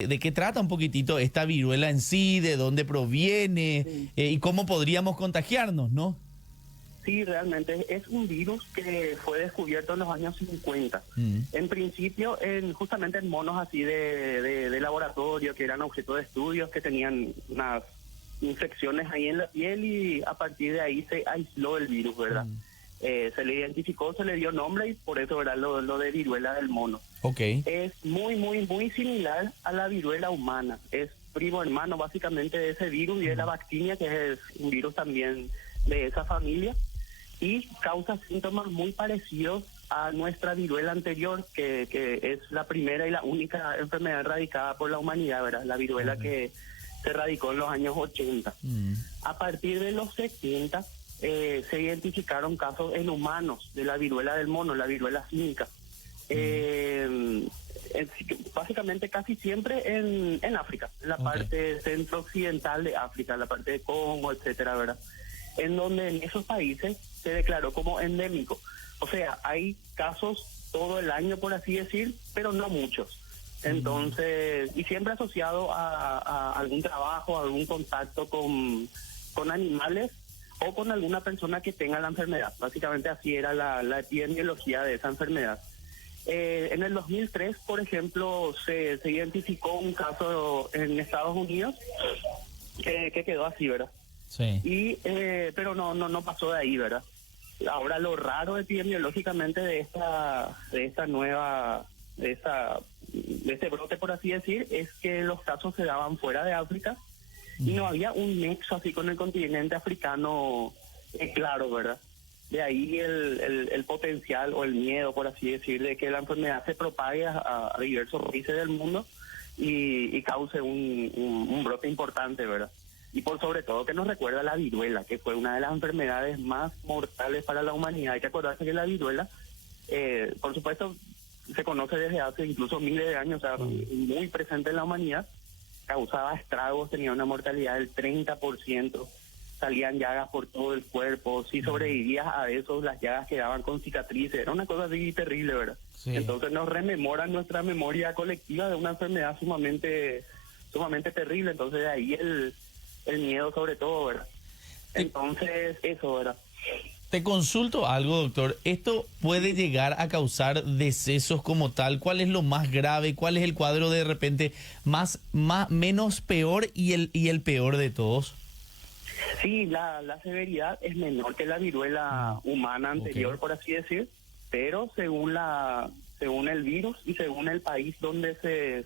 ¿De qué trata un poquitito esta viruela en sí? ¿De dónde proviene? Sí, ¿Y cómo podríamos contagiarnos, no? sí, realmente es un virus que fue descubierto en los años 50. Mm. En principio, justamente en monos así de laboratorio, que eran objeto de estudios, que tenían unas infecciones ahí en la piel y a partir de ahí se aisló el virus, ¿verdad? Mm. Se le identificó, se le dio nombre y por eso era lo de viruela del mono. Ok. Es muy similar a la viruela humana. Es primo hermano básicamente de ese virus y de la bacteria, que es un virus también de esa familia, y causa síntomas muy parecidos a nuestra viruela anterior, que es la primera y la única enfermedad erradicada por la humanidad, ¿verdad? La viruela Ok. que se erradicó en los años 80. Mm. A partir de los 70 se identificaron casos en humanos de la viruela del mono, la viruela símica. Básicamente casi siempre en África, en la Ok. parte centro-occidental de África, la parte de Congo, etcétera, ¿verdad? En donde en esos países se declaró como endémico. O sea, hay casos todo el año, por así decir, pero no muchos. Entonces, y siempre asociado a algún trabajo, a algún contacto con animales o con alguna persona que tenga la enfermedad. Básicamente así era la epidemiología de esa enfermedad. En el 2003, por ejemplo, se identificó un caso en Estados Unidos que quedó así, ¿verdad? Sí. Pero no pasó de ahí, ¿verdad? Ahora lo raro epidemiológicamente de este brote, por así decir, es que los casos se daban fuera de África y no había un nexo así con el continente africano claro, ¿verdad? De ahí el potencial o el miedo, por así decir, de que la enfermedad se propague a diversos países del mundo y cause un brote importante, ¿verdad? Y por sobre todo que nos recuerda la viruela, que fue una de las enfermedades más mortales para la humanidad. Hay que acordarse que la viruela, por supuesto, se conoce desde hace incluso miles de años, o sea, muy presente en la humanidad, causaba estragos, tenía una mortalidad del 30%, salían llagas por todo el cuerpo, si sobrevivías a eso, las llagas quedaban con cicatrices, era una cosa así terrible, ¿verdad? Sí. Entonces nos rememora nuestra memoria colectiva de una enfermedad sumamente terrible, entonces de ahí el miedo sobre todo, ¿verdad? Entonces, eso, ¿verdad? Te consulto algo, doctor. ¿Esto puede llegar a causar decesos como tal? ¿Cuál es lo más grave? ¿Cuál es el cuadro de repente menos peor y el peor de todos? Sí, la severidad es menor que la viruela humana anterior, Ok. por así decir, pero según el virus y según el país donde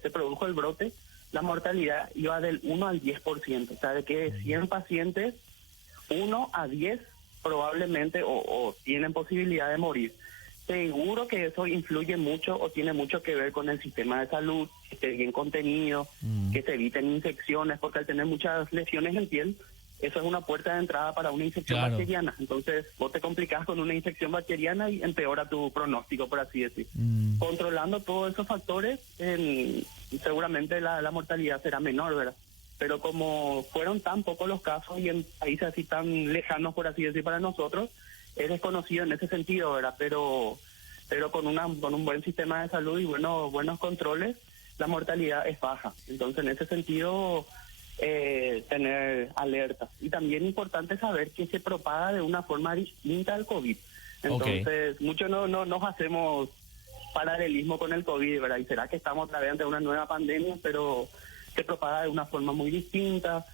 se produjo el brote, la mortalidad iba del 1 al 10%. O sea, de que de 100 pacientes, 1 a 10 probablemente o tienen posibilidad de morir. Seguro que eso influye mucho o tiene mucho que ver con el sistema de salud, que esté bien contenido, que se eviten infecciones, porque al tener muchas lesiones en piel, eso es una puerta de entrada para una infección Claro. bacteriana. Entonces, vos te complicás con una infección bacteriana y empeora tu pronóstico, por así decir. Mm. Controlando todos esos factores, seguramente la mortalidad será menor, ¿verdad? Pero como fueron tan pocos los casos y en países así tan lejanos, por así decir, para nosotros, es desconocido en ese sentido, ¿verdad? Pero con un buen sistema de salud y buenos controles, la mortalidad es baja. Entonces, en ese sentido, tener alerta. Y también importante saber que se propaga de una forma distinta al COVID. Entonces, muchos no nos hacemos paralelismo con el COVID, ¿verdad? Y será que estamos otra vez ante una nueva pandemia, pero se propaga de una forma muy distinta.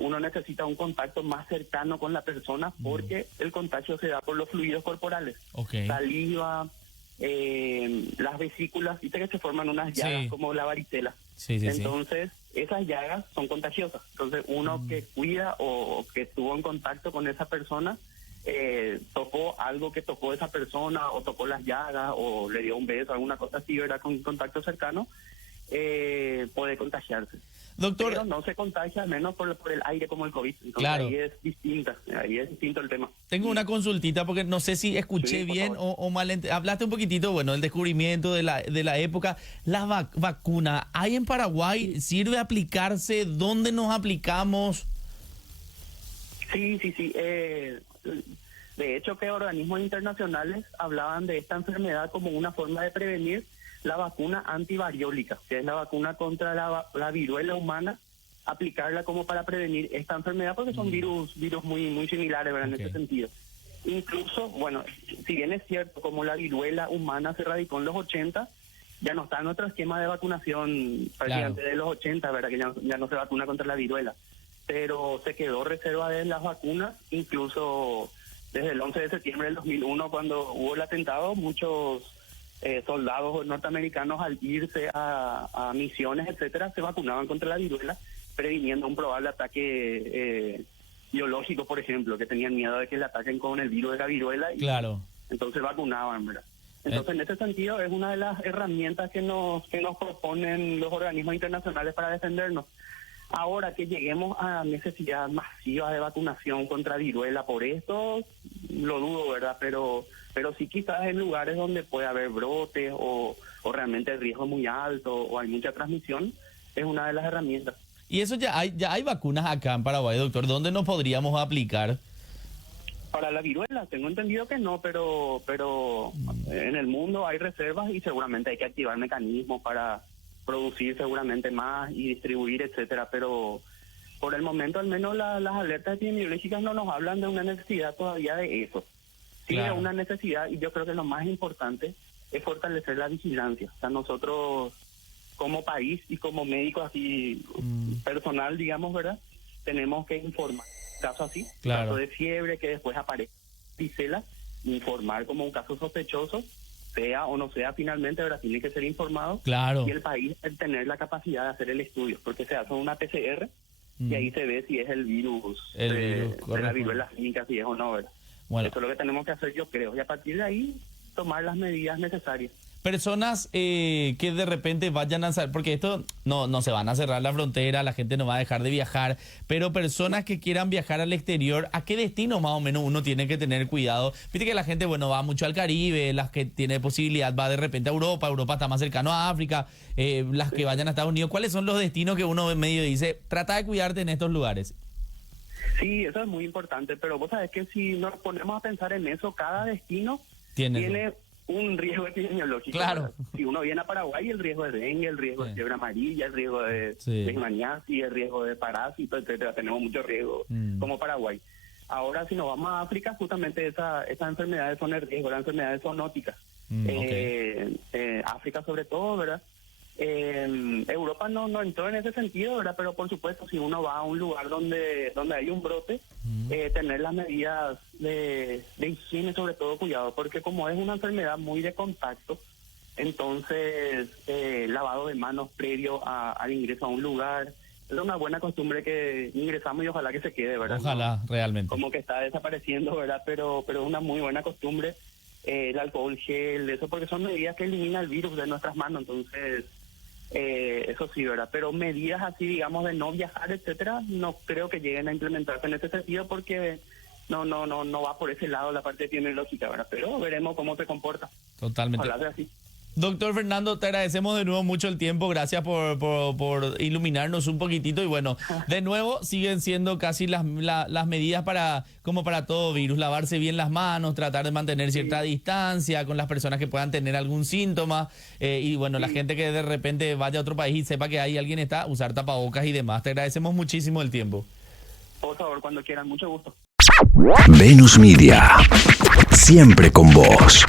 Uno necesita un contacto más cercano con la persona porque el contagio se da por los fluidos corporales. Ok. Saliva, las vesículas, viste que se forman unas llagas Sí. como la varicela. Sí. Entonces, esas llagas son contagiosas. Entonces, uno que cuida o que estuvo en contacto con esa persona, tocó algo que tocó esa persona o tocó las llagas o le dio un beso, alguna cosa así, ¿verdad? Con contacto cercano, puede contagiarse. Doctor, Pero no se contagia al menos por el aire como el COVID. Entonces claro. ahí es distinto el tema. Tengo una consultita porque no sé si escuché Sí, por bien favor. o mal. Hablaste un poquitito, bueno, del descubrimiento de la época. La vacuna, ¿hay en Paraguay? ¿Sirve aplicarse? ¿Dónde nos aplicamos? Sí. De hecho, que organismos internacionales hablaban de esta enfermedad como una forma de prevenir la vacuna antivariólica, que es la vacuna contra la viruela humana, aplicarla como para prevenir esta enfermedad, porque son virus muy similares, ¿verdad? En ese sentido. Incluso, bueno, si bien es cierto, como la viruela humana se radicó en los 80, ya no está en nuestro esquema de vacunación prácticamente de los 80, ¿verdad? Que ya no se vacuna contra la viruela, pero se quedó reserva de las vacunas, incluso desde el 11 de septiembre del 2001, cuando hubo el atentado, muchos soldados norteamericanos, al irse a misiones, etcétera, se vacunaban contra la viruela, previniendo un probable ataque biológico, por ejemplo, que tenían miedo de que le ataquen con el virus de la viruela, y entonces vacunaban, ¿verdad? Entonces, en ese sentido, es una de las herramientas que nos proponen los organismos internacionales para defendernos. Ahora que lleguemos a necesidad masiva de vacunación contra viruela por esto, lo dudo, ¿verdad? Pero sí, quizás en lugares donde puede haber brotes o realmente el riesgo es muy alto o hay mucha transmisión, es una de las herramientas. Y eso ya hay vacunas acá en Paraguay, doctor. ¿Dónde nos podríamos aplicar? Para la viruela, tengo entendido que no, pero en el mundo hay reservas y seguramente hay que activar mecanismos para producir seguramente más y distribuir, etcétera. Pero por el momento, al menos las alertas epidemiológicas no nos hablan de una necesidad todavía de eso. Sí, de una necesidad, y yo creo que lo más importante es fortalecer la vigilancia. O sea, nosotros como país y como médicos así personal, digamos, ¿verdad? Tenemos que informar. Caso así, caso de fiebre que después aparece varicela, informar como un caso sospechoso, sea o no sea finalmente, ¿verdad? Tiene que ser informado. Y el país el tener la capacidad de hacer el estudio, porque se hace una PCR y ahí se ve si es el virus de la viruela clínica, si es o no, ¿verdad? Bueno. Eso es lo que tenemos que hacer, yo creo, y a partir de ahí tomar las medidas necesarias. Personas que de repente vayan a salir, porque esto no se van a cerrar la frontera, la gente no va a dejar de viajar, pero personas que quieran viajar al exterior, ¿a qué destino más o menos uno tiene que tener cuidado? Viste que la gente, bueno, va mucho al Caribe, las que tiene posibilidad va de repente a Europa está más cercano a África, las que vayan a Estados Unidos. ¿Cuáles son los destinos que uno medio dice, trata de cuidarte en estos lugares? Sí, eso es muy importante, pero vos sabés que si nos ponemos a pensar en eso, cada destino tiene un riesgo epidemiológico. Claro. Si uno viene a Paraguay, el riesgo de dengue, el riesgo de fiebre amarilla, el riesgo de leishmaniasis, el riesgo de parásitos, etcétera. Tenemos mucho riesgo como Paraguay. Ahora, si nos vamos a África, justamente esas enfermedades son el riesgo, las enfermedades zoonóticas. África sobre todo, ¿verdad? Europa no entró en ese sentido, ¿verdad? Pero por supuesto, si uno va a un lugar donde hay un brote, tener las medidas de higiene, sobre todo cuidado, porque como es una enfermedad muy de contacto, entonces lavado de manos previo al ingreso a un lugar, es una buena costumbre que ingresamos y ojalá que se quede, ¿verdad? Ojalá, realmente. Como que está desapareciendo, ¿verdad? Pero es una muy buena costumbre, el alcohol gel, eso, porque son medidas que eliminan el virus de nuestras manos, entonces eso sí, ¿verdad? Pero medidas así, digamos, de no viajar, etcétera, no creo que lleguen a implementarse en ese sentido, porque no va por ese lado la parte epidemiológica, ¿verdad? Pero veremos cómo se comporta. Totalmente. Ojalá sea así. Doctor Fernando, te agradecemos de nuevo mucho el tiempo, gracias por iluminarnos un poquitito y bueno, de nuevo siguen siendo casi las medidas como para todo virus, lavarse bien las manos, tratar de mantener cierta distancia con las personas que puedan tener algún síntoma y bueno, la gente que de repente vaya a otro país y sepa que ahí alguien está, usar tapabocas y demás. Te agradecemos muchísimo el tiempo. Por favor, cuando quieran, mucho gusto. Venus Media, siempre con vos.